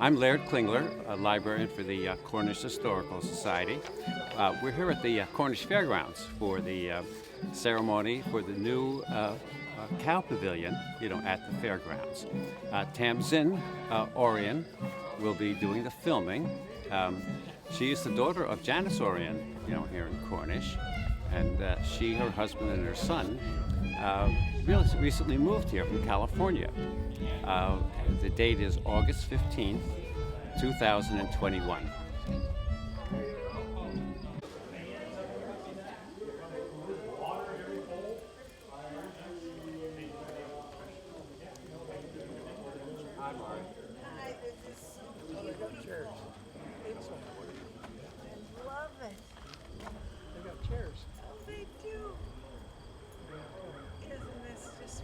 I'm Laird Klingler, a librarian for the Cornish Historical Society. We're here at the Cornish Fairgrounds for the ceremony for the new cow pavilion, at the fairgrounds. Tamsin Orion will be doing the filming. She is the daughter of Janice Orion, here in Cornish, and she, her husband, and her son really recently moved here from California. The date is August 15th, 2021. Love it. They got chairs. Oh, they do. Isn't this just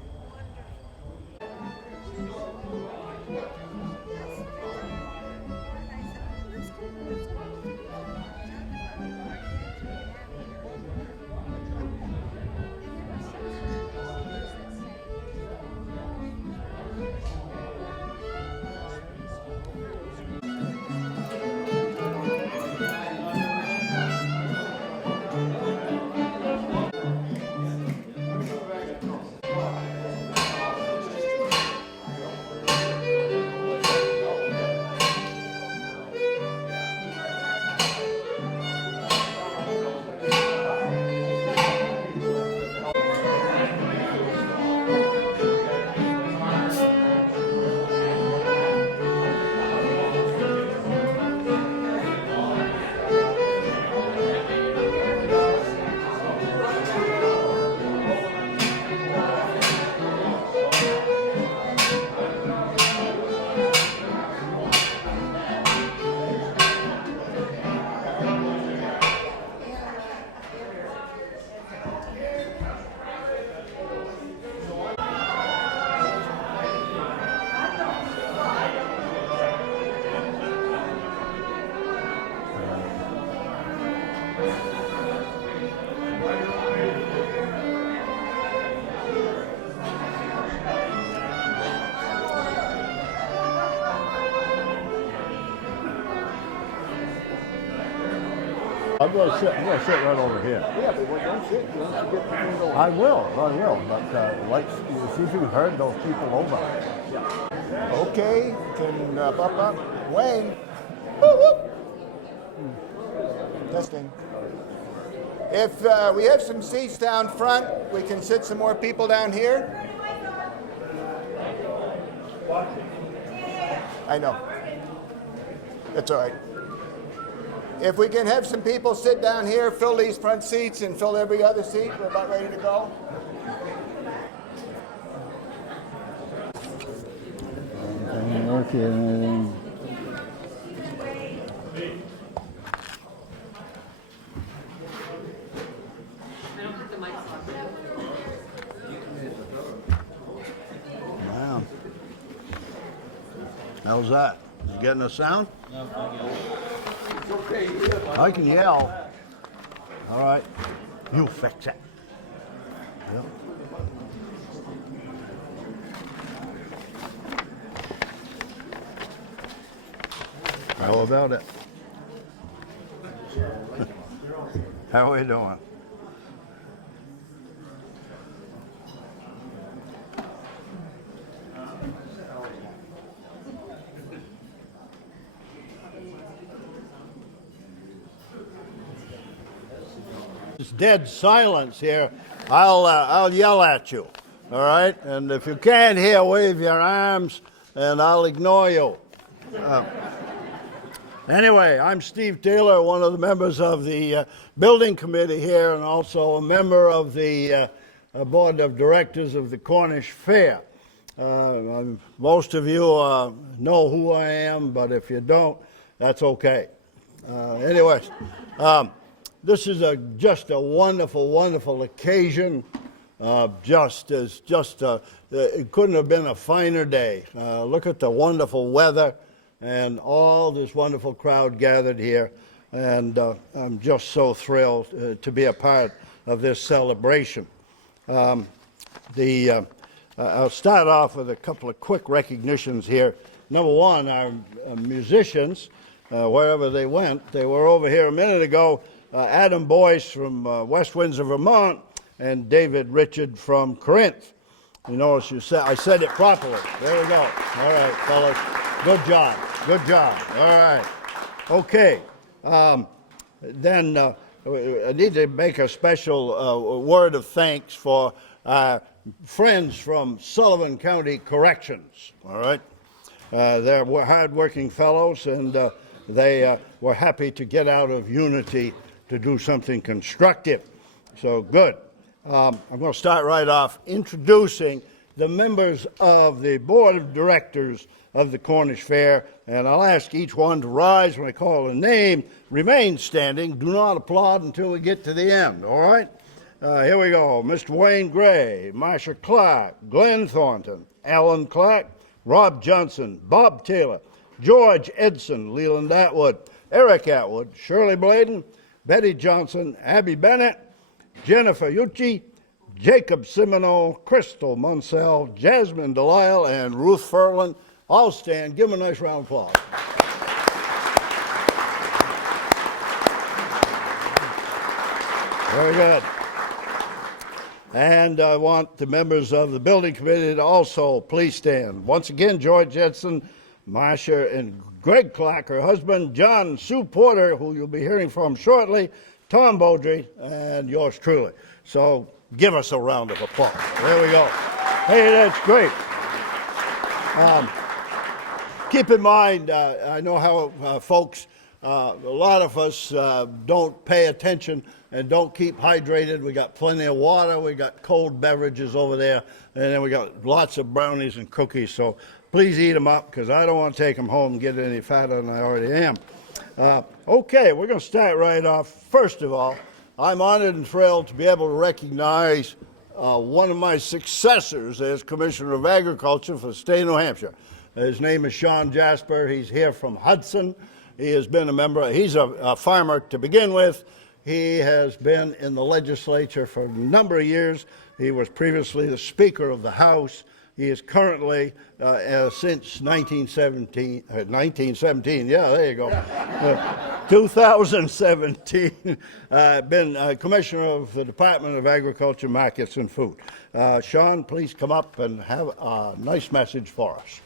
I'm gonna sit right over here. Yeah, but don't sit. Once you get between those. I will. But like, see if you heard those people over. Yeah. Okay, can up. Wayne. Whoop, whoop. Testing. If we have some seats down front, we can sit some more people down here. I know. That's all right. If we can have some people sit down here, fill these front seats, and fill every other seat, we're about ready to go. Okay. Wow. How's that? You getting the sound? I can yell. All right. You fix it. Yep. How about it? How are we doing? It's dead silence here. I'll yell at you, all right? And if you can't hear, wave your arms, and I'll ignore you. Anyway, I'm Steve Taylor, one of the members of the building committee here, and also a member of the board of directors of the Cornish Fair. Most of you know who I am, but if you don't, that's okay. Anyways. This is just a wonderful, wonderful occasion. It couldn't have been a finer day. Look at the wonderful weather and all this wonderful crowd gathered here. And I'm just so thrilled to be a part of this celebration. I'll start off with a couple of quick recognitions here. number one, our musicians, wherever they went. They were over here a minute ago. Adam Boyce from West Windsor, Vermont, and David Richard from Corinth. You notice I said it properly. There we go. All right, fellas. Good job. Good job. All right. Okay. Then I need to make a special word of thanks for our friends from Sullivan County Corrections. All right. They're hard-working fellows, and they were happy to get out of unity to do something constructive. So good. I'm going to start right off introducing the members of the Board of Directors of the Cornish Fair, and I'll ask each one to rise when I call a name. Remain standing. Do not applaud until we get to the end, all right? Here we go. Mr. Wayne Gray, Marsha Clark, Glenn Thornton, Alan Clark, Rob Johnson, Bob Taylor, George Edson, Leland Atwood, Eric Atwood, Shirley Bladen, Betty Johnson, Abby Bennett, Jennifer Ucci, Jacob Simino, Crystal Munsell, Jasmine Delisle, and Ruth Furlan. All stand. Give them a nice round of applause. Very good. And I want the members of the building committee to also please stand. Once again, George Edson, Marcia and Greg Clark, her husband, John Sue Porter, who you'll be hearing from shortly, Tom Beaudry, and yours truly. So give us a round of applause. There we go. Hey, that's great. Keep in mind, I know how folks, a lot of us don't pay attention and don't keep hydrated. We got plenty of water, we got cold beverages over there, and then we got lots of brownies and cookies. So please eat them up, because I don't want to take them home and get any fatter than I already am. Okay, we're going to start right off. First of all, I'm honored and thrilled to be able to recognize one of my successors as Commissioner of Agriculture for the state of New Hampshire. His name is Sean Jasper. He's here from Hudson. He has been a member. He's a farmer to begin with. He has been in the legislature for a number of years. He was previously the Speaker of the House. He is currently, since 1917, yeah, there you go, 2017, been Commissioner of the Department of Agriculture, Markets, and Food. Sean, please come up and have a nice message for us.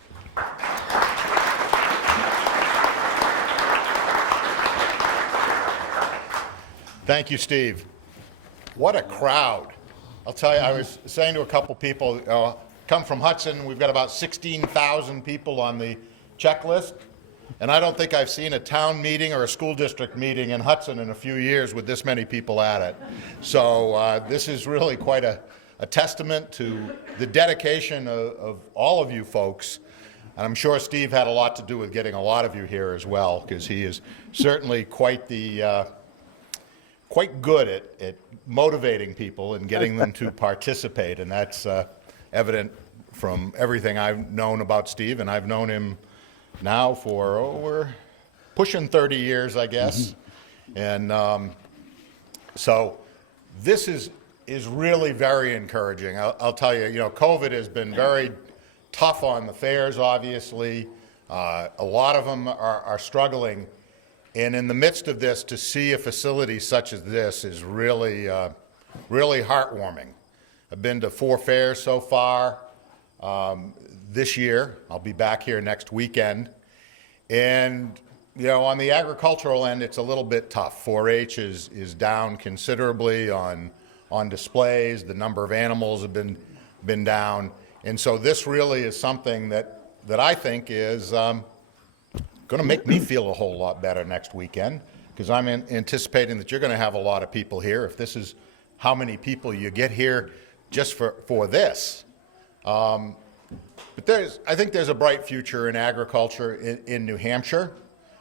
Thank you, Steve. What a crowd. I'll tell you, I was saying to a couple people, come from Hudson, we've got about 16,000 people on the checklist, and I don't think I've seen a town meeting or a school district meeting in Hudson in a few years with this many people at it. So this is really quite a testament to the dedication of all of you folks. And I'm sure Steve had a lot to do with getting a lot of you here as well, because he is certainly quite good at motivating people and getting them to participate, and that's evident from everything I've known about Steve, and I've known him now for, we're pushing 30 years, I guess. And so this is really very encouraging. I'll tell you, COVID has been very tough on the fairs, obviously. A lot of them are struggling. And in the midst of this, to see a facility such as this is really, really heartwarming. I've been to 4 fairs so far this year. I'll be back here next weekend. And, on the agricultural end, it's a little bit tough. 4-H is down considerably on displays. The number of animals have been down. And so this really is something that I think is going to make me feel a whole lot better next weekend, because I'm anticipating that you're going to have a lot of people here. If this is how many people you get here just for this. But I think there's a bright future in agriculture in New Hampshire.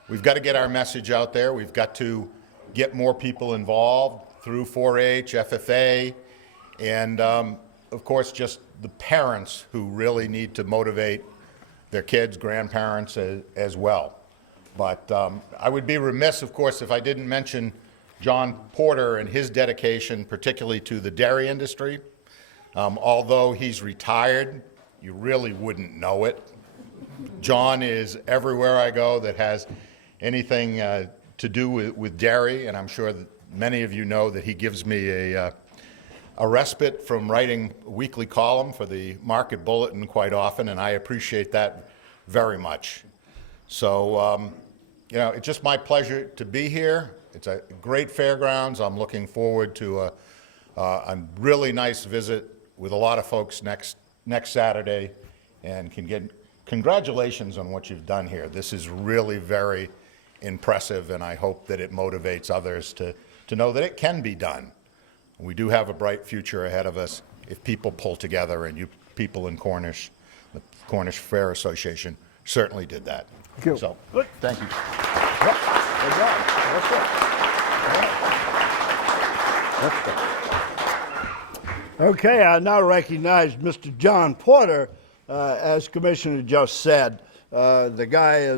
We've got to get our message out there. We've got to get more people involved through 4-H, FFA, and of course just the parents who really need to motivate their kids, grandparents as well. But I would be remiss, of course, if I didn't mention John Porter and his dedication, particularly to the dairy industry. Although he's retired, you really wouldn't know it. John is everywhere I go that has anything to do with dairy, and I'm sure that many of you know that he gives me a respite from writing a weekly column for the Market Bulletin quite often, and I appreciate that very much. So, it's just my pleasure to be here. It's a great fairgrounds. I'm looking forward to a really nice visit with a lot of folks next Saturday, and congratulations on what you've done here. This is really very impressive, and I hope that it motivates others to know that it can be done. We do have a bright future ahead of us if people pull together, and you people in Cornish, the Cornish Fair Association, certainly did that. Thank you. So, thank you. Good job. That's good. Okay, I now recognize Mr. John Porter, as Commissioner just said. The guy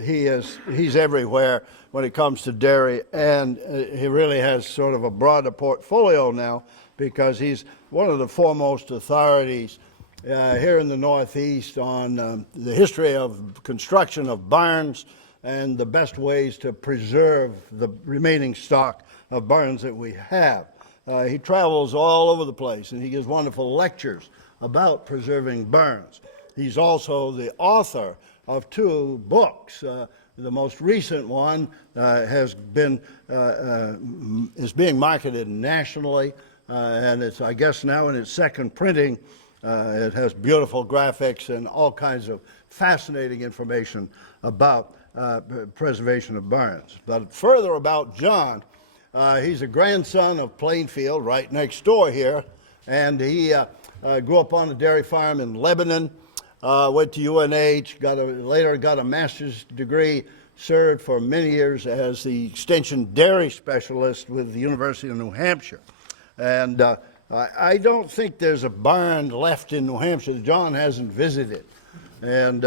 he's everywhere when it comes to dairy, and he really has sort of a broader portfolio now because he's one of the foremost authorities here in the Northeast on the history of construction of barns and the best ways to preserve the remaining stock of barns that we have. He travels all over the place, and he gives wonderful lectures about preserving barns. He's also the author of 2 books. The most recent one is being marketed nationally, and it's, I guess, now in its 2nd printing. It has beautiful graphics and all kinds of fascinating information about preservation of barns. But further about John, he's a grandson of Plainfield, right next door here, and he grew up on a dairy farm in Lebanon. Went to UNH, later got a master's degree, served for many years as the extension dairy specialist with the University of New Hampshire. And I don't think there's a barn left in New Hampshire that John hasn't visited. And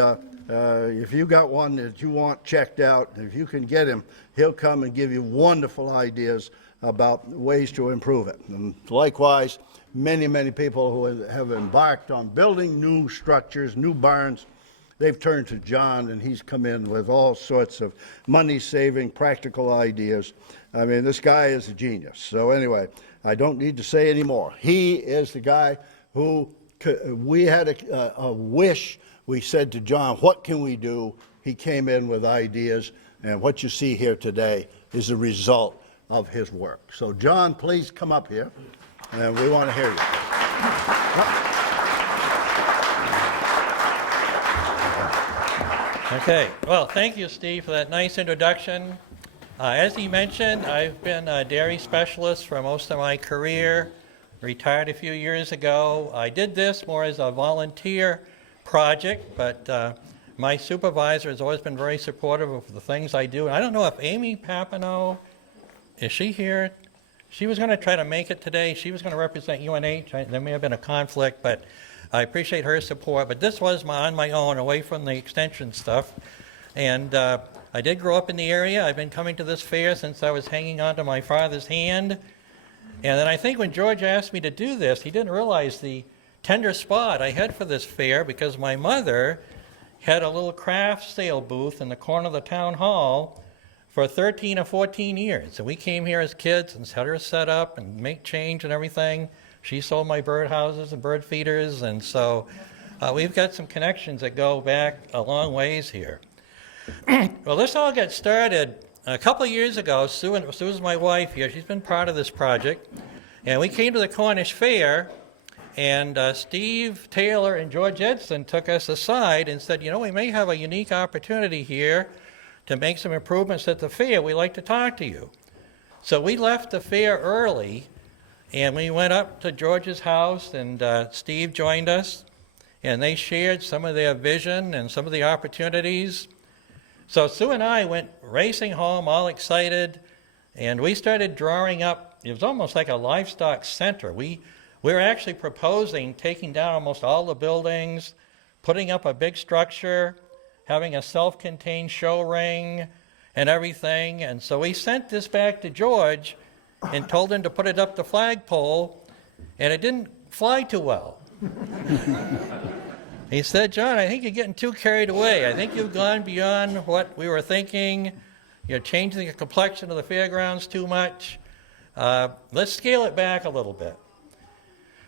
if you got one that you want checked out, if you can get him, he'll come and give you wonderful ideas about ways to improve it. And likewise, many, many people who have embarked on building new structures, new barns, they've turned to John, and he's come in with all sorts of money-saving, practical ideas. I mean, this guy is a genius. So anyway, I don't need to say any more. He is the guy who, we had a wish. We said to John, what can we do? He came in with ideas, and what you see here today is a result of his work. So John, please come up here. And we want to hear you. Okay. Well, thank you, Steve, for that nice introduction. As he mentioned, I've been a dairy specialist for most of my career, retired a few years ago. I did this more as a volunteer project, but my supervisor has always been very supportive of the things I do. And I don't know if Amy Papineau, is she here? She was going to try to make it today. She was going to represent UNH. There may have been a conflict, but I appreciate her support. But this was on my own, away from the extension stuff. And I did grow up in the area. I've been coming to this fair since I was hanging on to my father's hand. And then I think when George asked me to do this, he didn't realize the tender spot I had for this fair, because my mother had a little craft sale booth in the corner of the town hall for 13 or 14 years. And we came here as kids and had her set up and make change and everything. She sold my bird houses and bird feeders, and so we've got some connections that go back a long ways here. Well, this all got started a couple of years ago. Sue's my wife here. She's been part of this project. And we came to the Cornish Fair, and Steve Taylor and George Edson took us aside and said, we may have a unique opportunity here to make some improvements at the fair. We'd like to talk to you. So we left the fair early, and we went up to George's house, and Steve joined us, and they shared some of their vision and some of the opportunities. So Sue and I went racing home, all excited, and we started drawing up. It was almost like a livestock center. We were actually proposing taking down almost all the buildings, putting up a big structure, having a self-contained show ring and everything. And so we sent this back to George and told him to put it up the flagpole, and it didn't fly too well. He said, John, I think you're getting too carried away. I think you've gone beyond what we were thinking. You're changing the complexion of the fairgrounds too much. Let's scale it back a little bit.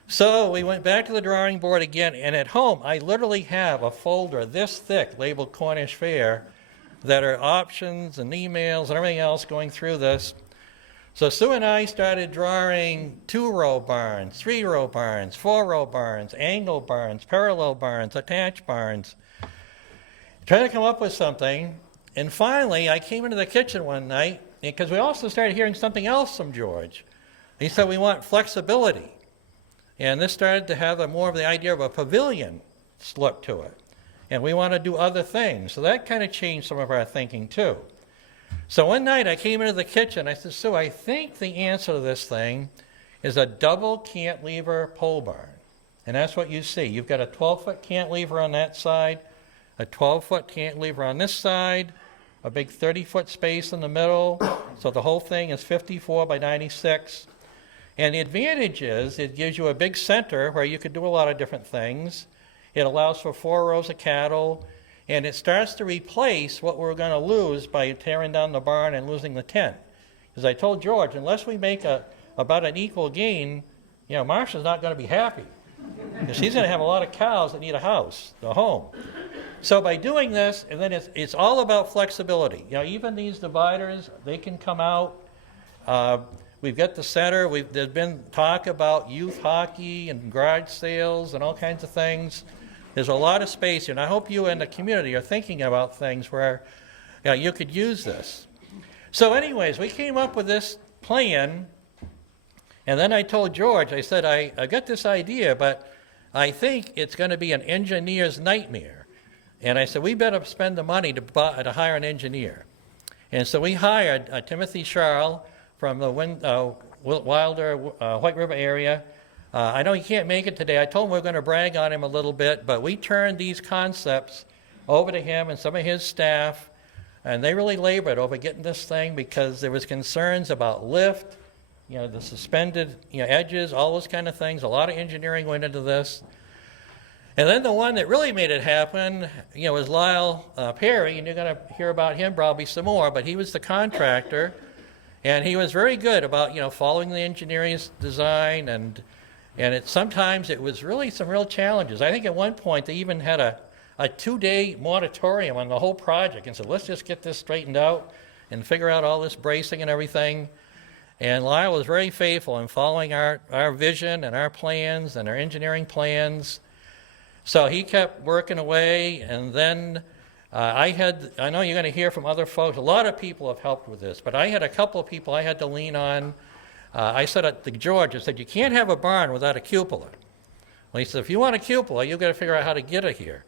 So we went back to the drawing board again, and at home I literally have a folder this thick labeled Cornish Fair that are options and emails and everything else going through this. So Sue and I started drawing 2-row barns, 3-row barns, 4-row barns, angle barns, parallel barns, attached barns, trying to come up with something. And finally, I came into the kitchen one night, because we also started hearing something else from George. He said, we want flexibility. And this started to have more of the idea of a pavilion slip to it. And we want to do other things. So that kind of changed some of our thinking too. So one night I came into the kitchen. I said, Sue, I think the answer to this thing is a double cantilever pole barn. And that's what you see. You've got a 12-foot cantilever on that side, a 12-foot cantilever on this side, a big 30-foot space in the middle. So the whole thing is 54 by 96. And the advantage is it gives you a big center where you could do a lot of different things. It allows for 4 rows of cattle, and it starts to replace what we're going to lose by tearing down the barn and losing the tent. As I told George, unless we make about an equal gain, Marcia's not going to be happy, because she's going to have a lot of cows that need a house, a home. So by doing this, and then it's all about flexibility. Even these dividers, they can come out. We've got the center. There's been talk about youth hockey and garage sales and all kinds of things. There's a lot of space here, and I hope you and the community are thinking about things where you could use this. So anyways, we came up with this plan, and then I told George, I said, I got this idea, but I think it's going to be an engineer's nightmare. And I said, we better spend the money to hire an engineer. And so we hired Timothy Charles from the Wilder, White River area. I know he can't make it today. I told him we were going to brag on him a little bit, but we turned these concepts over to him and some of his staff, and they really labored over getting this thing because there was concerns about lift, the suspended edges, all those kind of things. A lot of engineering went into this. And then the one that really made it happen, was Lyle Perry, and you're going to hear about him probably some more, but he was the contractor, and he was very good about, following the engineering's design, and sometimes it was really some real challenges. I think at one point they even had a 2-day moratorium on the whole project and said, let's just get this straightened out and figure out all this bracing and everything. And Lyle was very faithful in following our vision and our plans and our engineering plans. So he kept working away, and then I know you're going to hear from other folks. A lot of people have helped with this, but I had a couple of people I had to lean on. I said to George, I said, you can't have a barn without a cupola. Well, he said, if you want a cupola, you've got to figure out how to get it here.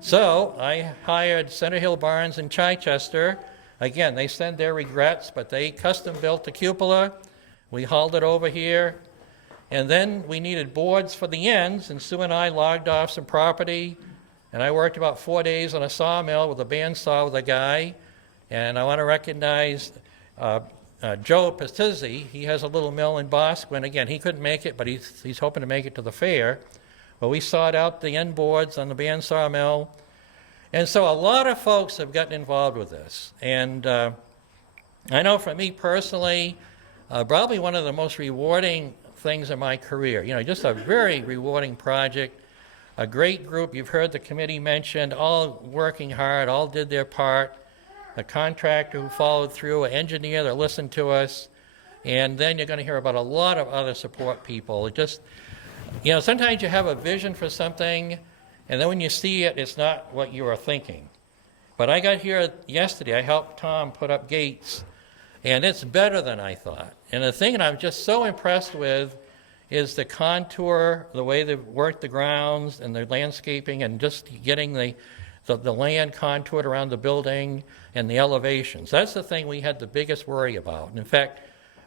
So I hired Center Hill Barns in Chichester. Again, they send their regrets, but they custom built the cupola. We hauled it over here. And then we needed boards for the ends, and Sue and I logged off some property, and I worked about 4 days on a sawmill with a bandsaw with a guy. And I want to recognize Joe Pastizzi. He has a little mill in Bosquen. Again, he couldn't make it, but he's hoping to make it to the fair. But we sawed out the end boards on the bandsaw mill. And so a lot of folks have gotten involved with this. And I know for me personally, probably one of the most rewarding things in my career. Just a very rewarding project. A great group. You've heard the committee mentioned, all working hard, all did their part. A contractor who followed through, an engineer that listened to us, and then you're going to hear about a lot of other support people. It just, sometimes you have a vision for something, and then when you see it, it's not what you were thinking. But I got here yesterday. I helped Tom put up gates, and it's better than I thought. And the thing that I'm just so impressed with is the contour, the way they've worked the grounds and the landscaping, and just getting the land contoured around the building and the elevations. That's the thing we had the biggest worry about. And in fact,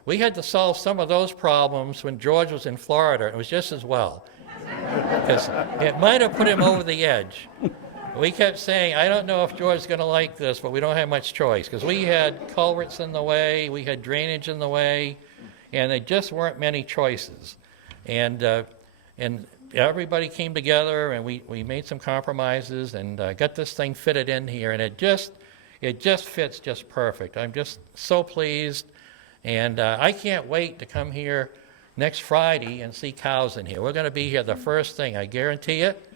we had to solve some of those problems when George was in Florida. It was just as well, because it might have put him over the edge. We kept saying, I don't know if George's going to like this, but we don't have much choice, because we had culverts in the way, we had drainage in the way, and there just weren't many choices. And everybody came together and we made some compromises and got this thing fitted in here, and it just fits just perfect. I'm just so pleased, and I can't wait to come here next Friday and see cows in here. We're going to be here the first thing, I guarantee it.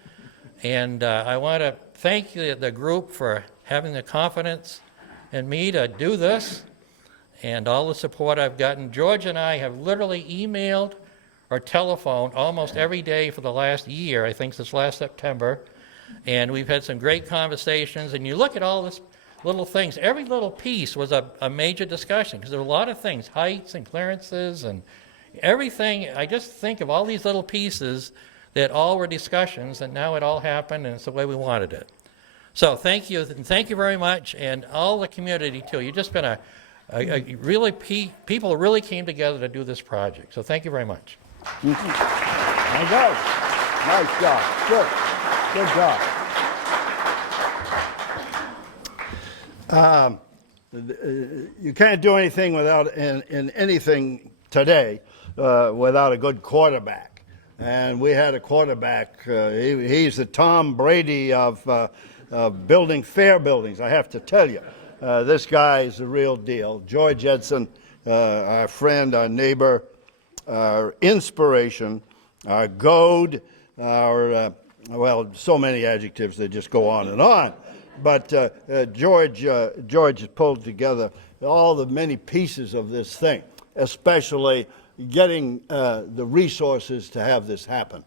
And I want to thank the group for having the confidence in me to do this and all the support I've gotten. George and I have literally emailed or telephoned almost every day for the last year, I think since last September, and we've had some great conversations. And you look at all this little things, every little piece was a major discussion, because there were a lot of things, heights and clearances and everything. I just think of all these little pieces that all were discussions, and now it all happened, and it's the way we wanted it. So thank you, and thank you very much, and all the community too. You've just been really, people really came together to do this project. So thank you very much. Nice job. Good job. You can't do anything without in anything today without a good quarterback. And we had a quarterback. He's the Tom Brady of building fair buildings, I have to tell you. This guy is the real deal. George Edson, our friend, our neighbor, our inspiration, our goad, our, well, so many adjectives that just go on and on. But George has pulled together all the many pieces of this thing, especially getting the resources to have this happen.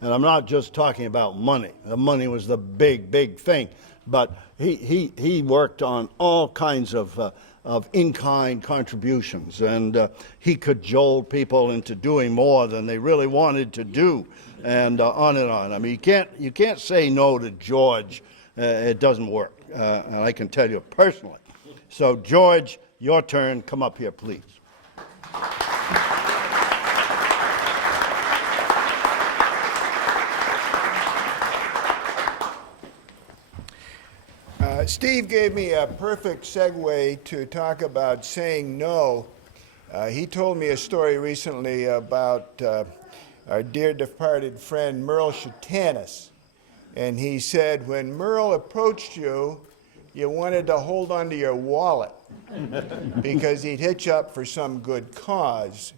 And I'm not just talking about money. The money was the big thing. But he worked on all kinds of in-kind contributions, and he cajoled people into doing more than they really wanted to do, and on and on. I mean, you can't say no to George. It doesn't work, and I can tell you personally. So, George, your turn. Come up here, please. Steve gave me a perfect segue to talk about saying no. He told me a story recently about our dear departed friend Merle Shatanis. And he said, when Merle approached you, you wanted to hold on to your wallet because he'd hitch up for some good cause.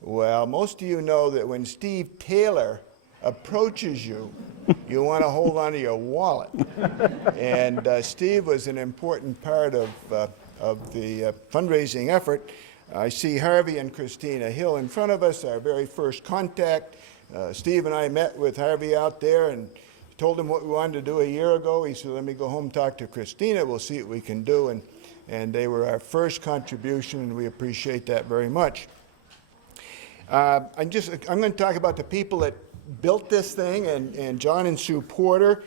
Well, most of you know that when Steve Taylor approaches you, you want to hold on to your wallet. And Steve was an important part of the fundraising effort. I see Harvey and Christina Hill in front of us, our very first contact. Steve and I met with Harvey out there and told him what we wanted to do a year ago. He said, let me go home and talk to Christina. We'll see what we can do. And they were our first contribution, and we appreciate that very much. I'm going to talk about the people that built this thing, and John and Sue Porter.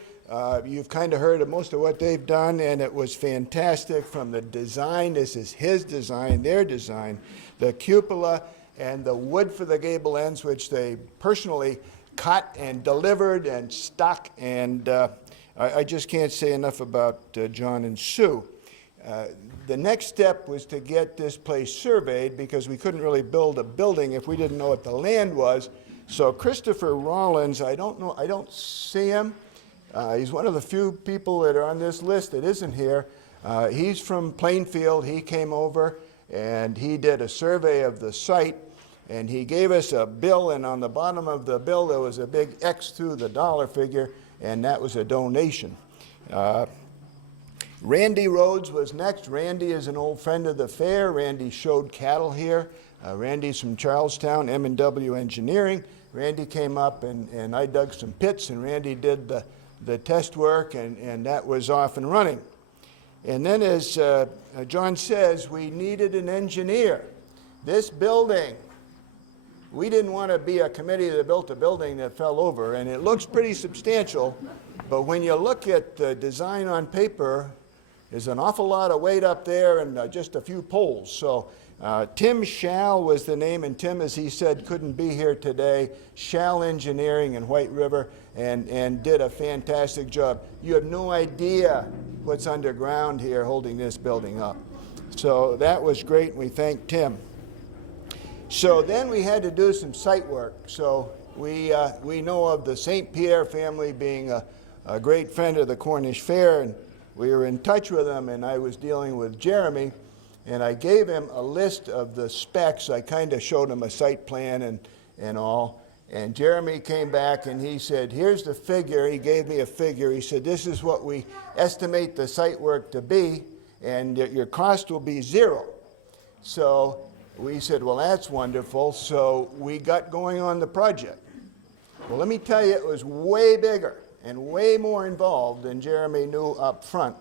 You've kind of heard of most of what they've done, and it was fantastic from the design. This is his design, their design, the cupola and the wood for the gable ends, which they personally cut and delivered and stuck, and I just can't say enough about John and Sue. The next step was to get this place surveyed, because we couldn't really build a building if we didn't know what the land was. So Christopher Rollins, I don't see him. He's one of the few people that are on this list that isn't here. He's from Plainfield. He came over and he did a survey of the site, and he gave us a bill, and on the bottom of the bill there was a big X through the dollar figure, and that was a donation. Randy Rhodes was next. Randy is an old friend of the fair. Randy showed cattle here. Randy's from Charlestown, M&W Engineering. Randy came up, and I dug some pits, and Randy did the test work, and that was off and running. And then, as John says, we needed an engineer. This building, we didn't want to be a committee that built a building that fell over, and it looks pretty substantial, but when you look at the design on paper, there's an awful lot of weight up there and just a few poles. So Tim Schall was the name, and Tim, as he said, couldn't be here today. Schall Engineering in White River, and did a fantastic job. You have no idea what's underground here holding this building up. So that was great, and we thank Tim. So then we had to do some site work. So we know of the St. Pierre family being a great friend of the Cornish Fair, and we were in touch with them, and I was dealing with Jeremy, and I gave him a list of the specs. I kind of showed him a site plan and all. And Jeremy came back and he said, here's the figure. He gave me a figure. He said, this is what we estimate the site work to be, and your cost will be zero. So we said, well, that's wonderful. So we got going on the project. Well, let me tell you, it was way bigger and way more involved than Jeremy knew up front.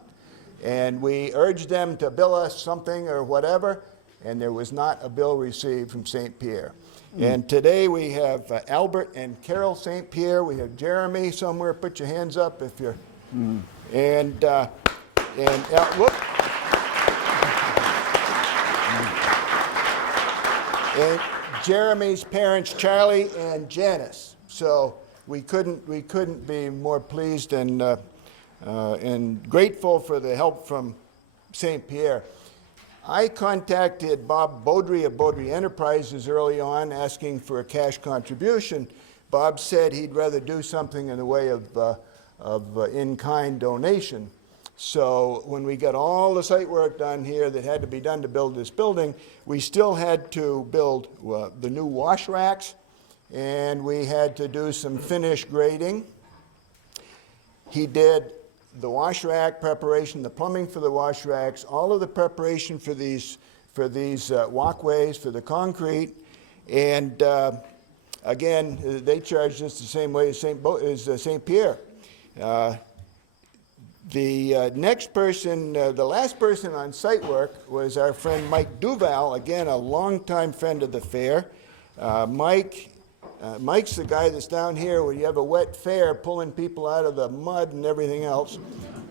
And we urged them to bill us something or whatever, and there was not a bill received from St. Pierre. And today we have Albert and Carol St. Pierre. We have Jeremy somewhere. Put your hands up if you're. And whoop. And Jeremy's parents, Charlie and Janice. So we couldn't be more pleased and grateful for the help from St. Pierre. I contacted Bob Beaudry of Beaudry Enterprises early on asking for a cash contribution. Bob said he'd rather do something in the way of in-kind donation. So when we got all the site work done here that had to be done to build this building, we still had to build the new wash racks, and we had to do some finish grading. He did the wash rack preparation, the plumbing for the wash racks, all of the preparation for these walkways, for the concrete, and again, they charged us the same way as St. Pierre. The next person, the last person on site work was our friend Mike Duval, again a longtime friend of the fair. Mike's the guy that's down here when you have a wet fair pulling people out of the mud and everything else.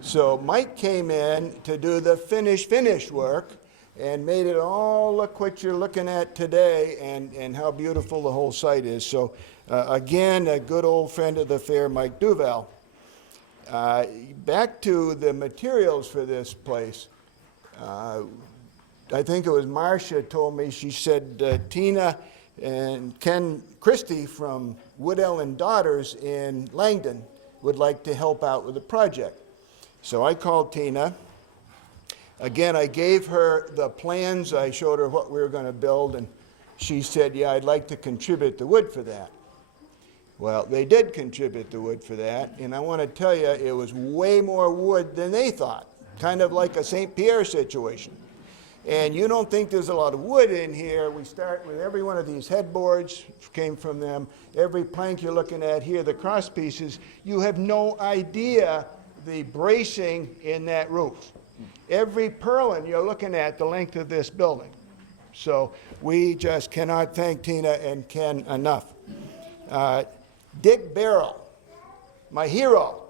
So Mike came in to do the finish work and made it all look what you're looking at today and how beautiful the whole site is. So again, a good old friend of the fair, Mike Duval. Back to the materials for this place. I think it was Marcia told me, she said Tina and Ken Christie from Woodell and Daughters in Langdon would like to help out with the project. So I called Tina. Again, I gave her the plans. I showed her what we were going to build, and she said, yeah, I'd like to contribute the wood for that. Well, they did contribute the wood for that, and I want to tell you, it was way more wood than they thought, kind of like a St. Pierre situation. And you don't think there's a lot of wood in here. We start with every one of these headboards, came from them. Every plank you're looking at here, the cross pieces, you have no idea the bracing in that roof. Every purlin you're looking at the length of this building. So we just cannot thank Tina and Ken enough. Dick Barrell, my hero.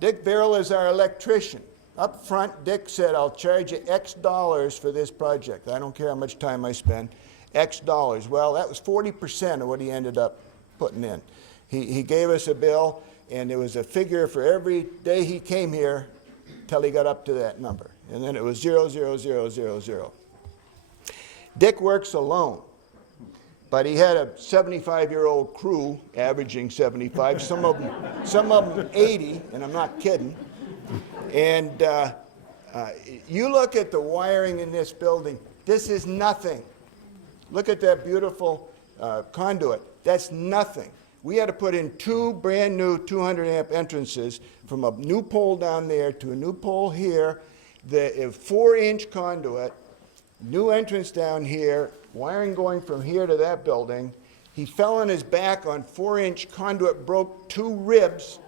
Dick Barrell is our electrician. Up front, Dick said, I'll charge you X dollars for this project. I don't care how much time I spend, X dollars. Well, that was 40% of what he ended up putting in. He gave us a bill, and there was a figure for every day he came here till he got up to that number. And then it was 0, 0, 0, 0, 0. Dick works alone, but he had a 75-year-old crew, averaging 75, some of them 80, and I'm not kidding. And you look at the wiring in this building, this is nothing. Look at that beautiful conduit. That's nothing. We had to put in 2 brand new 200 amp entrances from a new pole down there to a new pole here, the 4-inch conduit, new entrance down here, wiring going from here to that building. He fell on his back on 4-inch conduit, broke 2 ribs,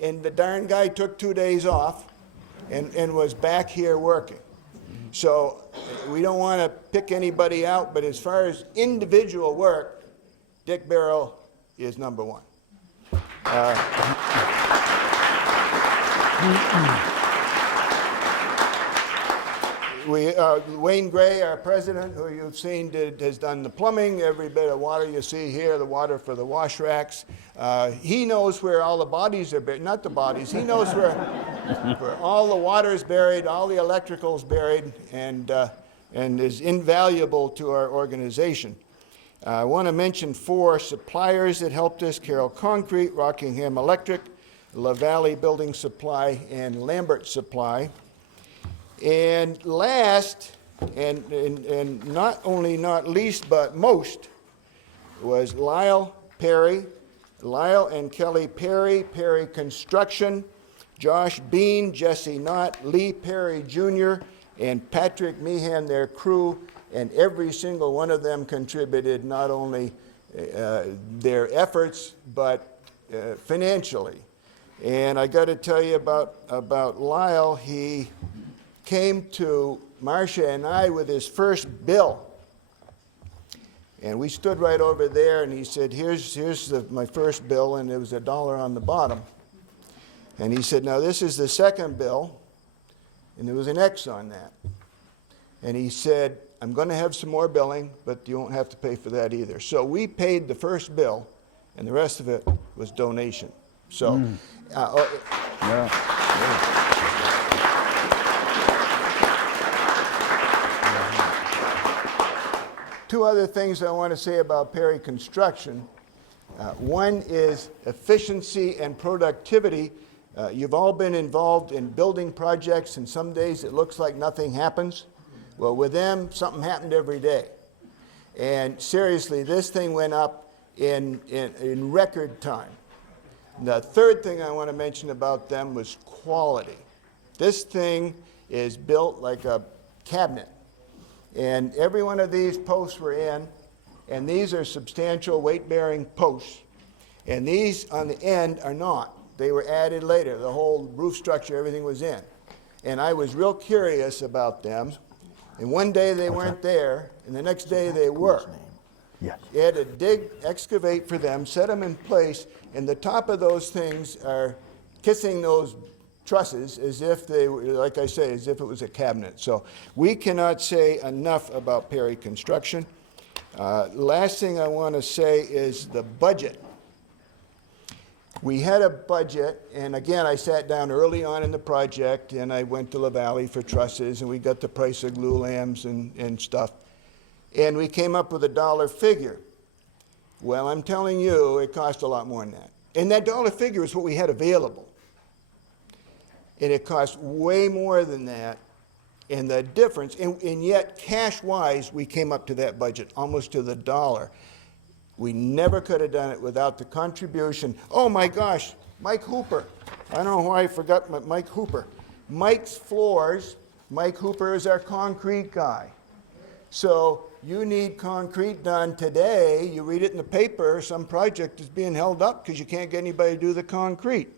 and the darn guy took 2 days off and was back here working. So we don't want to pick anybody out, but as far as individual work, Dick Barrell is number 1. Wayne Gray, our president, who you've seen, has done the plumbing. Every bit of water you see here, the water for the wash racks. He knows where all the bodies are buried, not the bodies. He knows where all the water is buried, all the electrical is buried, and is invaluable to our organization. I want to mention 4 suppliers that helped us: Carroll Concrete, Rockingham Electric, La Valley Building Supply, and Lambert Supply. And last, and not only not least but most, was Lyle and Kelly Perry, Perry Construction, Josh Bean, Jesse Knott, Lee Perry Jr., and Patrick Meehan, their crew, and every single one of them contributed not only their efforts, but financially. And I got to tell you about Lyle. He came to Marcia and I with his first bill. And we stood right over there, and he said, here's my first bill, and there was $1 on the bottom. And he said, now this is the second bill, and there was an X on that. And he said, I'm going to have some more billing, but you won't have to pay for that either. So we paid the first bill, and the rest of it was donation. So, Two other things I want to say about Perry Construction. One is efficiency and productivity. You've all been involved in building projects, and some days it looks like nothing happens. Well, with them, something happened every day. And seriously, this thing went up in record time. The third thing I want to mention about them was quality. This thing is built like a cabinet. And every one of these posts were in, and these are substantial weight-bearing posts. And these on the end are not. They were added later. The whole roof structure, everything was in. And I was real curious about them. And one day they weren't there, and the next day they were. Yes. You had to dig, excavate for them, set them in place, and the top of those things are kissing those trusses as if they were, like I say, as if it was a cabinet. So we cannot say enough about Perry Construction. Last thing I want to say is the budget. We had a budget, and again, I sat down early on in the project, and I went to La Valley for trusses, and we got the price of glue lambs and stuff. And we came up with a dollar figure. Well, I'm telling you, it cost a lot more than that. And that dollar figure is what we had available. And it cost way more than that. And the difference, and yet cash-wise, we came up to that budget, almost to the dollar. We never could have done it without the contribution. Oh my gosh, Mike Hooper. I don't know why I forgot Mike Hooper. Mike's Floors, Mike Hooper is our concrete guy. So you need concrete done today, you read it in the paper, some project is being held up because you can't get anybody to do the concrete.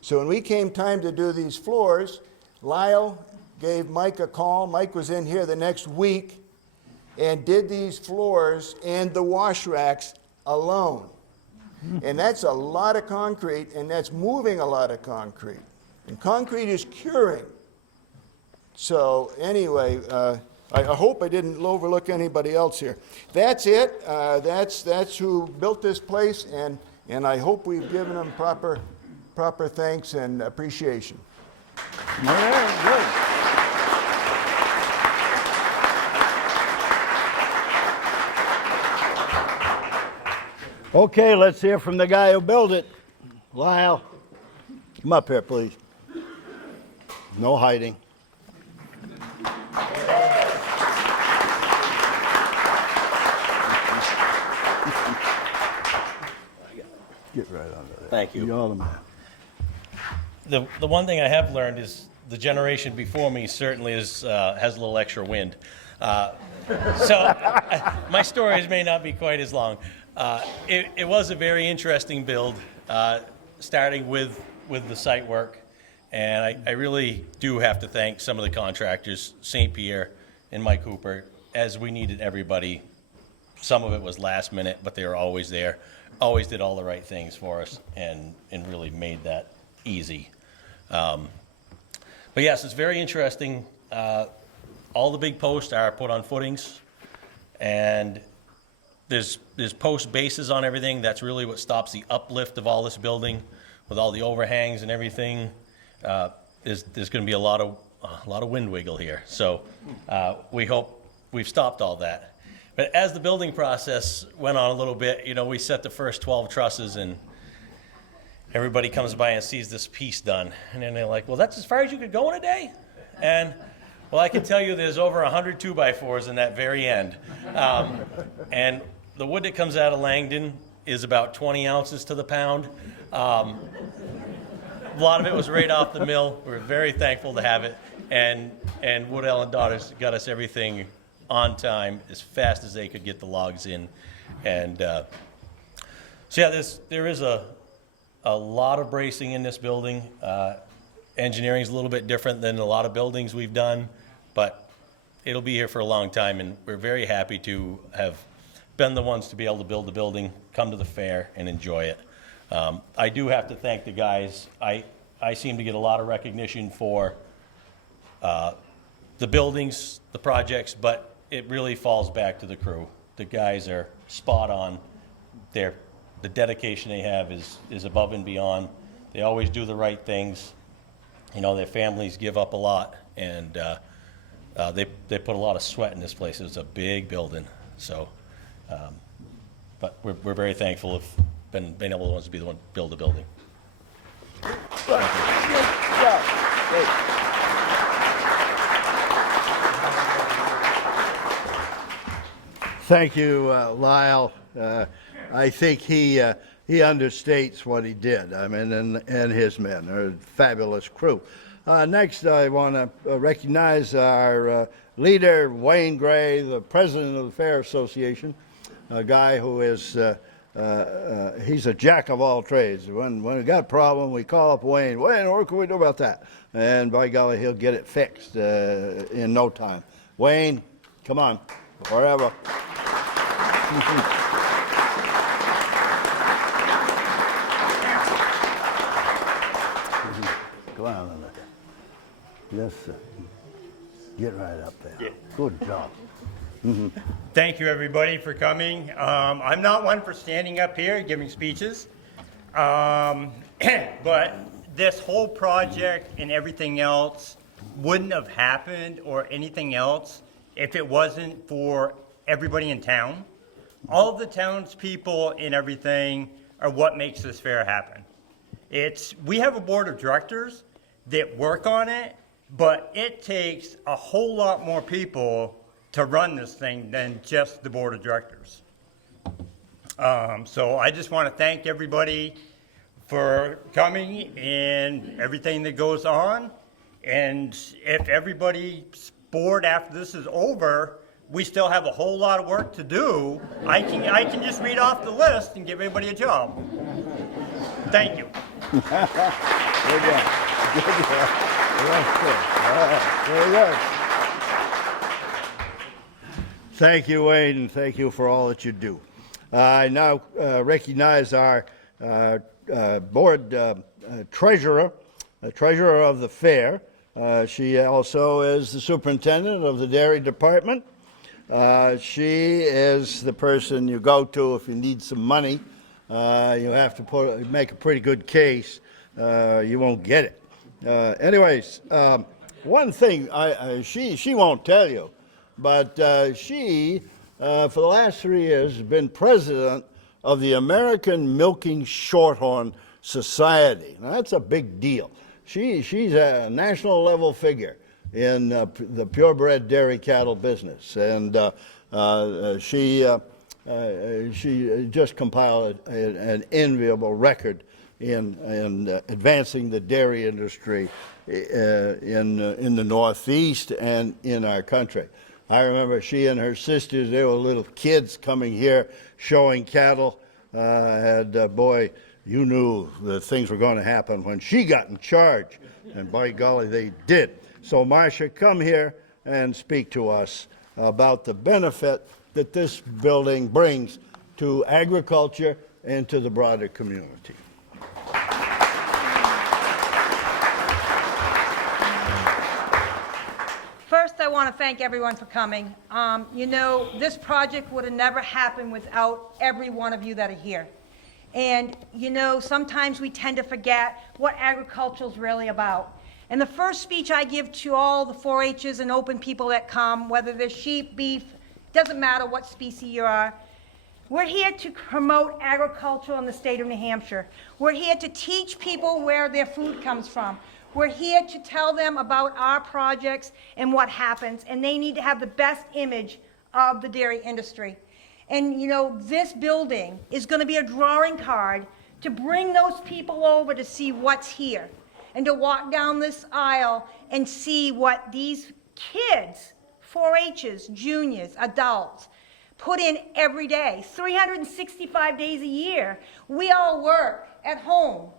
So when we came time to do these floors, Lyle gave Mike a call. Mike was in here the next week and did these floors and the wash racks alone. And that's a lot of concrete, and that's moving a lot of concrete. And concrete is curing. So anyway, I hope I didn't overlook anybody else here. That's it. That's who built this place, and I hope we've given them proper thanks and appreciation. Yeah, good. Okay, let's hear from the guy who built it. Lyle, come up here, please. No hiding. Get right under there. Thank you. You're the man. The one thing I have learned is the generation before me certainly has a little extra wind. So my stories may not be quite as long. It was a very interesting build, starting with the site work. And I really do have to thank some of the contractors, St. Pierre and Mike Cooper, as we needed everybody. Some of it was last minute, but they were always there, always did all the right things for us, and really made that easy. But yes, it's very interesting. All the big posts are put on footings, and there's post bases on everything. That's really what stops the uplift of all this building, with all the overhangs and everything. There's going to be a lot of wind wiggle here. So we hope we've stopped all that. But as the building process went on a little bit, we set the first 12 trusses, and everybody comes by and sees this piece done. And then they're like, well, that's as far as you could go in a day? And, well, I can tell you there's over 100 2x4s in that very end. And the wood that comes out of Langdon is about 20 ounces to the pound. A lot of it was right off the mill. We're very thankful to have it. And Woodell and Daughters got us everything on time as fast as they could get the logs in. And so yeah, there is a lot of bracing in this building. Engineering is a little bit different than a lot of buildings we've done, but it'll be here for a long time, and we're very happy to have been the ones to be able to build the building, come to the fair, and enjoy it. I do have to thank the guys. I seem to get a lot of recognition for the buildings, the projects, but it really falls back to the crew. The guys are spot on. The dedication they have is above and beyond. They always do the right things. Their families give up a lot, and they put a lot of sweat in this place. It's a big building, so. But we're very thankful of being able to be the one to build the building. Thank you, Lyle. I think he understates what he did. I mean, and his men are a fabulous crew. Next, I want to recognize our leader, Wayne Gray, the president of the Fair Association, a guy who is he's a jack of all trades. When we got a problem, we call up Wayne. Wayne, what can we do about that? And by golly, he'll get it fixed in no time. Wayne, come on, wherever. Go on. Yes, sir. Get right up there. Yeah. Good job. Thank you, everybody, for coming. I'm not one for standing up here giving speeches, but this whole project and everything else wouldn't have happened or anything else if it wasn't for everybody in town. All of the townspeople and everything are what makes this fair happen. We have a board of directors that work on it, but it takes a whole lot more people to run this thing than just the board of directors. So I just want to thank everybody for coming and everything that goes on. And if everybody's bored after this is over, we still have a whole lot of work to do. I can just read off the list and give everybody a job. Thank you. Good job. Good job. All right. Very good. Thank you, Wayne, and thank you for all that you do. I now recognize our board treasurer, treasurer of the fair. She also is the superintendent of the dairy department. She is the person you go to if you need some money. You have to make a pretty good case. You won't get it. Anyways, one thing she won't tell you, but she, for the last 3 years, has been president of the American Milking Shorthorn Society. Now, that's a big deal. She's a national level figure in the purebred dairy cattle business, and she just compiled an enviable record in advancing the dairy industry in the Northeast and in our country. I remember she and her sisters, they were little kids coming here showing cattle, and boy, you knew that things were going to happen when she got in charge, and by golly, they did. So Marcia, come here and speak to us about the benefit that this building brings to agriculture and to the broader community. First, I want to thank everyone for coming. This project would have never happened without every one of you that are here. And, sometimes we tend to forget what agriculture is really about. And the first speech I give to all the 4-H's and open people that come, whether they're sheep, beef, Doesn't matter what species you are. We're here to promote agriculture in the state of New Hampshire. We're here to teach people where their food comes from. We're here to tell them about our projects and what happens, and they need to have the best image of the dairy industry. And you know, this building is going to be a drawing card to bring those people over to see what's here and to walk down this aisle and see what these kids, 4-H's, juniors, adults, put in every day, 365 days a year. We all work at home,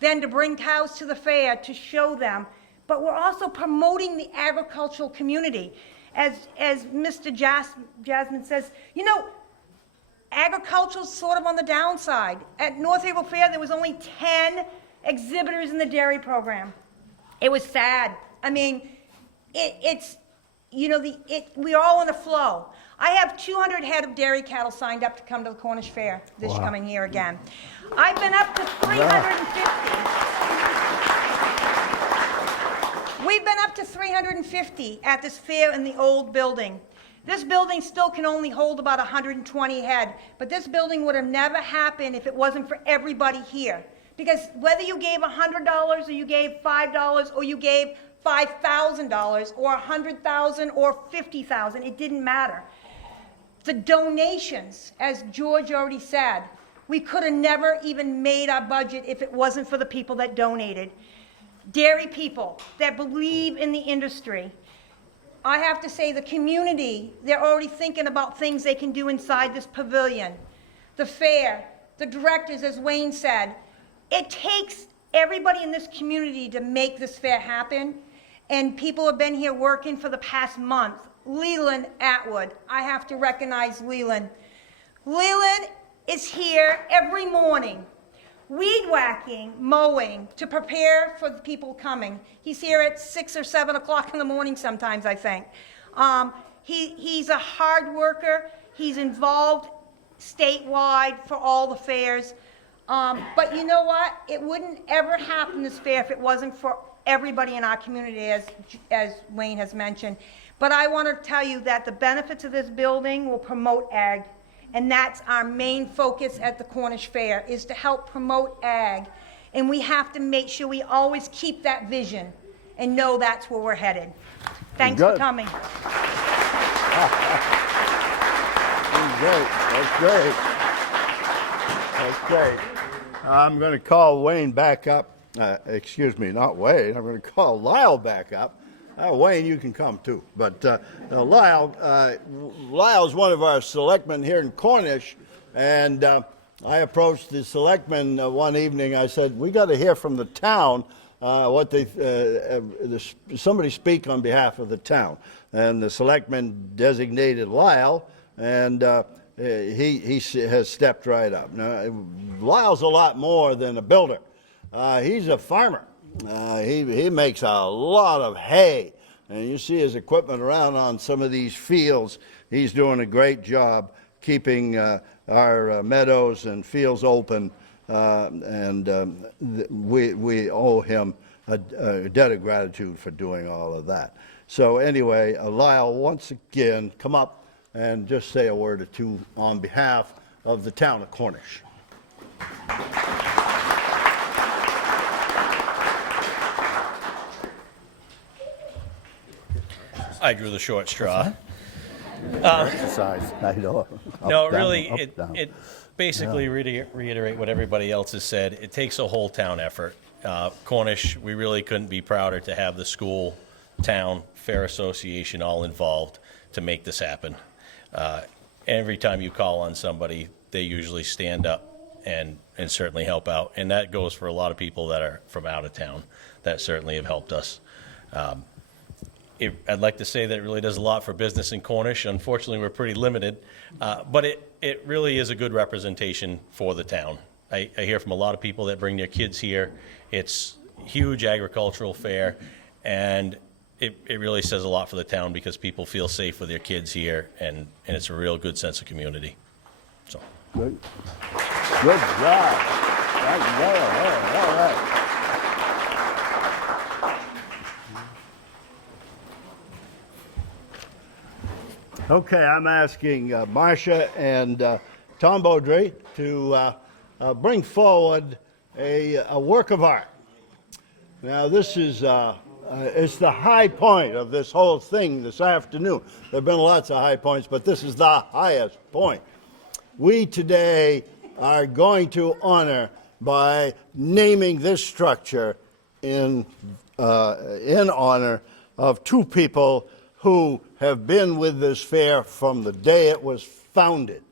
then to bring cows to the fair to show them, but we're also promoting the agricultural community. As Mr. Jasmine says, you know, agriculture's sort of on the downside. At North Haverhill Fair, there was only 10 exhibitors in the dairy program. It was sad. I mean, it's, you know, we're all in a flow. I have 200 head of dairy cattle signed up to come to the Cornish Fair this coming year again. I've been up to 350. We've been up to 350 at this fair in the old building. This building still can only hold about 120 head, but this building would have never happened if it wasn't for everybody here. Because whether you gave $100 or you gave $5 or you gave $5,000 or $100,000 or $50,000, it didn't matter. The donations, as George already said, we could have never even made our budget if it wasn't for the people that donated. Dairy people that believe in the industry. I have to say the community, they're already thinking about things they can do inside this pavilion. The fair, the directors, as Wayne said, it takes everybody in this community to make this fair happen, and people have been here working for the past month. Leland Atwood, I have to recognize Leland. Leland is here every morning, weed whacking, mowing, to prepare for the people coming. He's here at 6 or 7 o'clock in the morning sometimes, I think. He's a hard worker. He's involved statewide for all the fairs. But you know what? It wouldn't ever happen, this fair, if it wasn't for everybody in our community, as Wayne has mentioned. But I want to tell you that the benefits of this building will promote ag, and that's our main focus at the Cornish Fair, is to help promote ag. And we have to make sure we always keep that vision and know that's where we're headed. Thanks for coming. That's great. That's great. I'm going to call Wayne back up. Excuse me, not Wayne. I'm going to call Lyle back up. Wayne, you can come too. But Lyle's one of our selectmen here in Cornish, and I approached the selectmen one evening. I said, we got to hear from the town what somebody speak on behalf of the town. And the selectman designated Lyle, and he has stepped right up. Now, Lyle's a lot more than a builder. He's a farmer. He makes a lot of hay, and you see his equipment around on some of these fields. He's doing a great job keeping our meadows and fields open, and we owe him a debt of gratitude for doing all of that. So anyway, Lyle, once again, come up and just say a word or two on behalf of the town of Cornish. I drew the short straw. Exercise, I know. No, really, it basically reiterate what everybody else has said. It takes a whole town effort. Cornish, we really couldn't be prouder to have the school, town, fair association all involved to make this happen. Every time you call on somebody, they usually stand up and certainly help out. And that goes for a lot of people that are from out of town that certainly have helped us. I'd like to say that it really does a lot for business in Cornish. Unfortunately, we're pretty limited, but it really is a good representation for the town. I hear from a lot of people that bring their kids here. It's a huge agricultural fair, and it really says a lot for the town because people feel safe with their kids here, and it's a real good sense of community. So. Good job. All right. Okay, I'm asking Marcia and Tom Beaudry to bring forward a work of art. Now, this is it's the high point of this whole thing this afternoon. There have been lots of high points, but this is the highest point. We today are going to honor by naming this structure in honor of two people who have been with this fair from the day it was founded,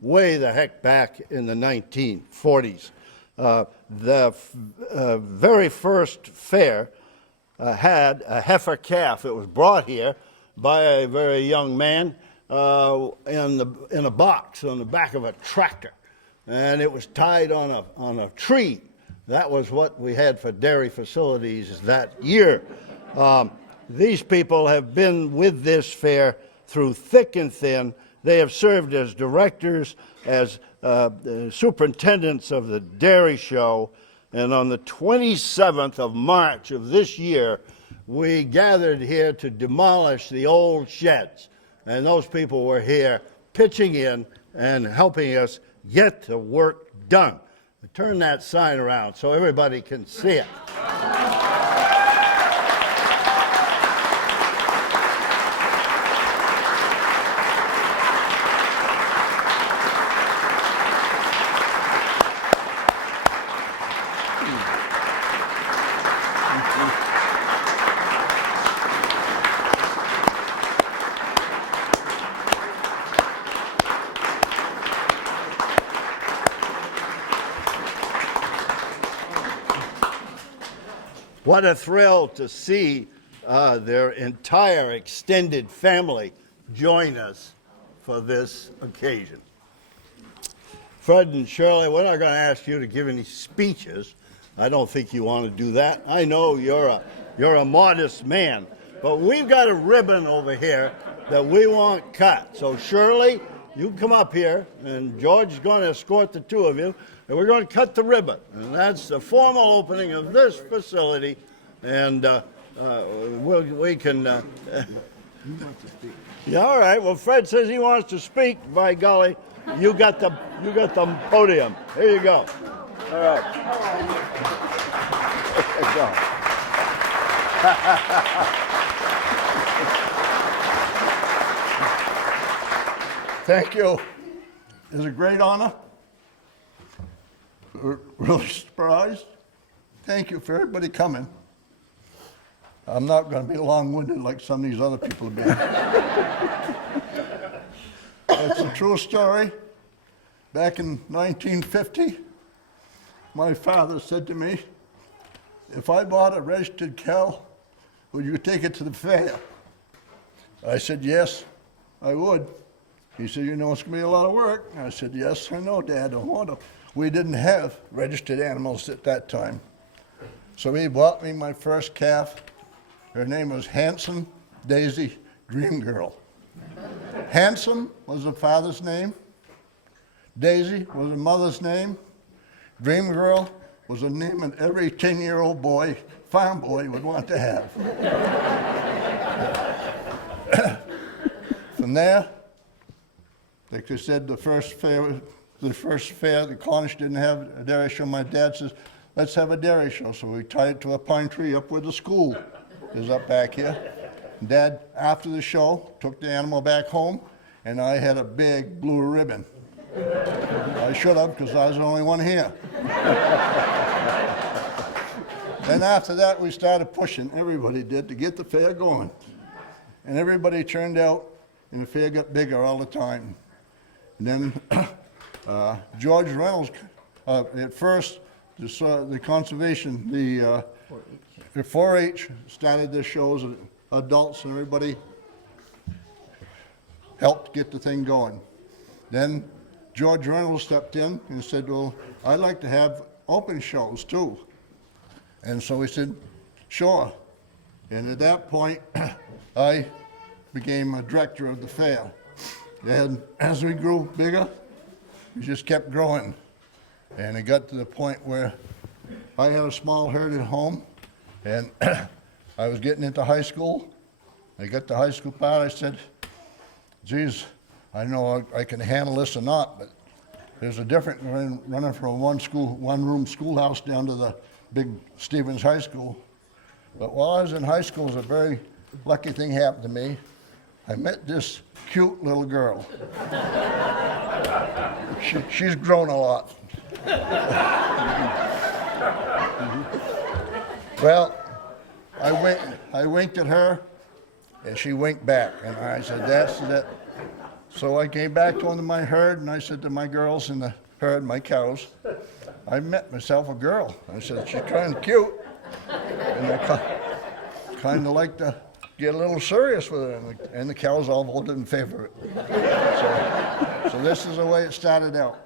way the heck back in the 1940s. The very first fair had a heifer calf. It was brought here by a very young man in a box on the back of a tractor, and it was tied on a tree. That was what we had for dairy facilities that year. These people have been with this fair through thick and thin. They have served as directors, as superintendents of the dairy show, and on the 27th of March of this year, we gathered here to demolish the old sheds, and those people were here pitching in and helping us get the work done. Turn that sign around so everybody can see it. What a thrill to see their entire extended family join us for this occasion. Fred and Shirley, we're not going to ask you to give any speeches. I don't think you want to do that. I know you're a modest man, but we've got a ribbon over here that we want cut. So Shirley, you come up here, and George is going to escort the two of you, and we're going to cut the ribbon. And that's the formal opening of this facility, and we can... Yeah, all right. Well, Fred says he wants to speak. By golly, you got the podium. Here you go. All right. There you go. Thank you. It's a great honor. We're really surprised. Thank you for everybody coming. I'm not going to be long-winded like some of these other people have been. It's a true story. Back in 1950, my father said to me, if I bought a registered cow, would you take it to the fair? I said, yes, I would. He said, you know it's going to be a lot of work. I said, yes, I know, Dad, I want to. We didn't have registered animals at that time. So he bought me my first calf. Her name was Handsome Daisy Dream Girl. Handsome was the father's name. Daisy was the mother's name. Dream Girl was a name that every 10-year-old boy, farm boy, would want to have. From there, like I said, the first fair, the Cornish didn't have a dairy show. My dad says, let's have a dairy show. So we tied it to a pine tree up where the school is up back here. Dad, after the show, took the animal back home, and I had a big blue ribbon. I should have, because I was the only one here. Then after that, we started pushing, everybody did, to get the fair going. And everybody turned out, and the fair got bigger all the time. And then George Reynolds, at first, the conservation, the 4-H started their shows, adults and everybody helped get the thing going. Then George Reynolds stepped in and said, well, I'd like to have open shows too. And so we said, sure. And at that point, I became a director of the fair. And as we grew bigger, we just kept growing. And it got to the point where I had a small herd at home, and I was getting into high school. I got to high school part, I said, geez, I know I can handle this or not, but there's a difference in running from one room schoolhouse down to the big Stevens High School. But while I was in high school, a very lucky thing happened to me. I met this cute little girl. She's grown a lot. Well, I winked at her, and she winked back, and I said, that's it. So I came back to my herd, and I said to my girls in the herd, my cows, I met myself a girl. I said, she's kind of cute, and I kind of like to get a little serious with her, and the cows all voted in favor of it. So this is the way it started out.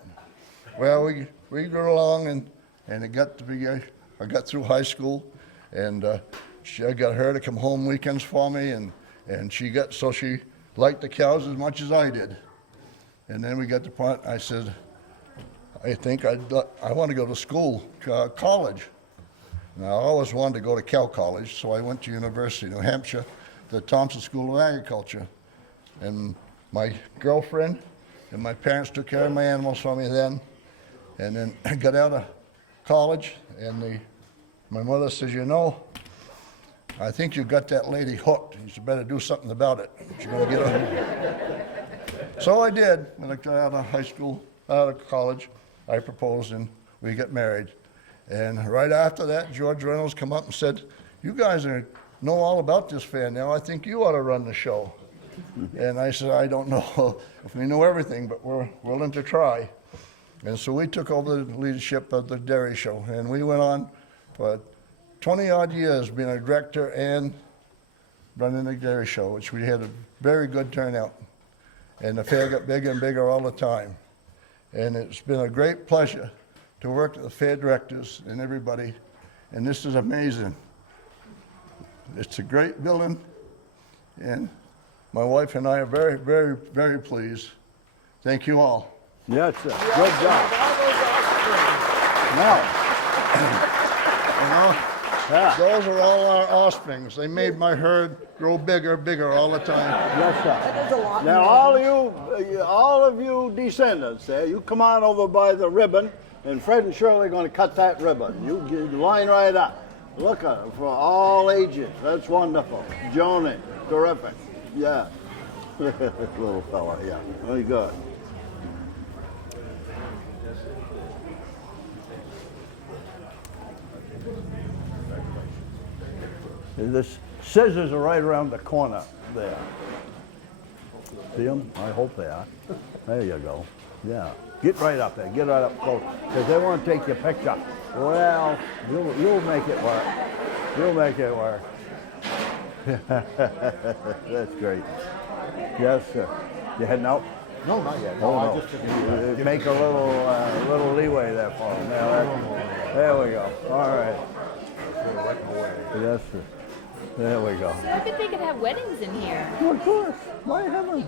Well, we grew along, and it got to be, I got through high school, and I got her to come home weekends for me, and she liked the cows as much as I did. And then we got to the point, I said, I think I want to go to school, college. Now, I always wanted to go to Cal College, so I went to University of New Hampshire, the Thompson School of Agriculture. And my girlfriend and my parents took care of my animals for me then. And then I got out of college, and my mother says, you know, I think you got that lady hooked. You should better do something about it. She's going to get her. So I did. When I got out of high school, out of college, I proposed, and we got married. And right after that, George Reynolds come up and said, you guys know all about this fair now. I think you ought to run the show. And I said, I don't know if we know everything, but we're willing to try. And so we took over the leadership of the dairy show, and we went on for 20-odd years being a director and running the dairy show, which we had a very good turnout. And the fair got bigger and bigger all the time. And it's been a great pleasure to work with the fair directors and everybody, and this is amazing. It's a great building, and my wife and I are very, very, very pleased. Thank you all. Yes, sir. Good job. Now, Those are all our offsprings. They made my herd grow bigger all the time. yes, sir. Now, all of you descendants there, you come on over by the ribbon, and Fred and Shirley are going to cut that ribbon. You line right up. Look at it for all ages. That's wonderful. Joni, terrific. Yeah. Little fella, yeah. Very good. And the scissors are right around the corner there. See them? I hope they are. There you go. Yeah. Get right up there. Get right up close. Because they want to take your picture. Well, you'll make it work. You'll make it work. That's great. Yes, sir. You heading out? No, not yet. Oh, I no. just Make a little leeway there for them. There we go. All right. Yes, sir. There we go. So I bet they could have weddings in here. Well, of course. Why haven't you?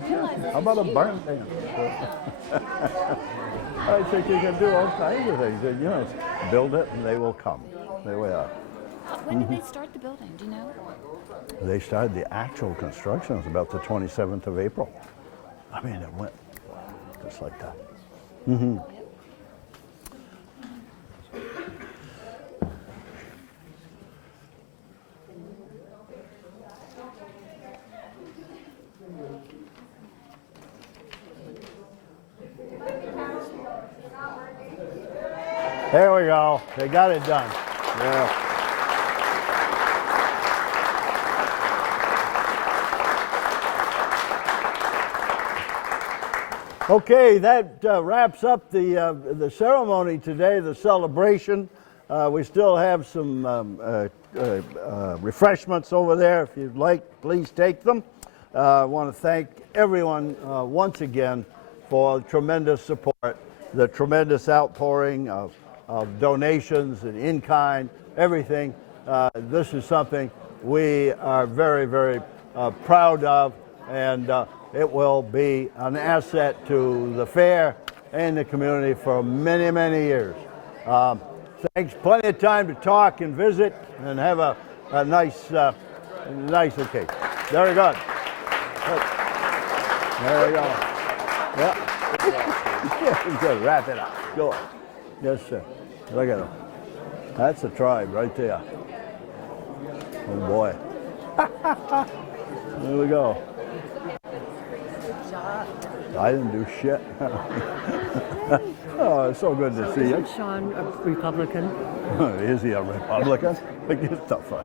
How about a barn dance? I think you can do all kinds of things. You know, build it and they will come. There we are. When did they start the building? Do you know? They started the actual construction. It was about the 27th of April. I mean, it went just like that. Mm-hmm. There we go. They got it done. Yeah. Okay, that wraps up the ceremony today, the celebration. We still have some refreshments over there. If you'd like, please take them. I want to thank everyone once again for tremendous support, the tremendous outpouring of donations and in-kind, everything. This is something we are very, very proud of, and it will be an asset to the fair and the community for many, many years. Thanks. Plenty of time to talk and visit and have a nice occasion. Very good. There we go. Yeah. Good. Wrap it up. Go. Yes, sir. Look at him. That's a tribe right there. Oh boy. There we go. I didn't do shit. Oh, it's so good to see you. Sean, a Republican. Is he a Republican? Get the fuck.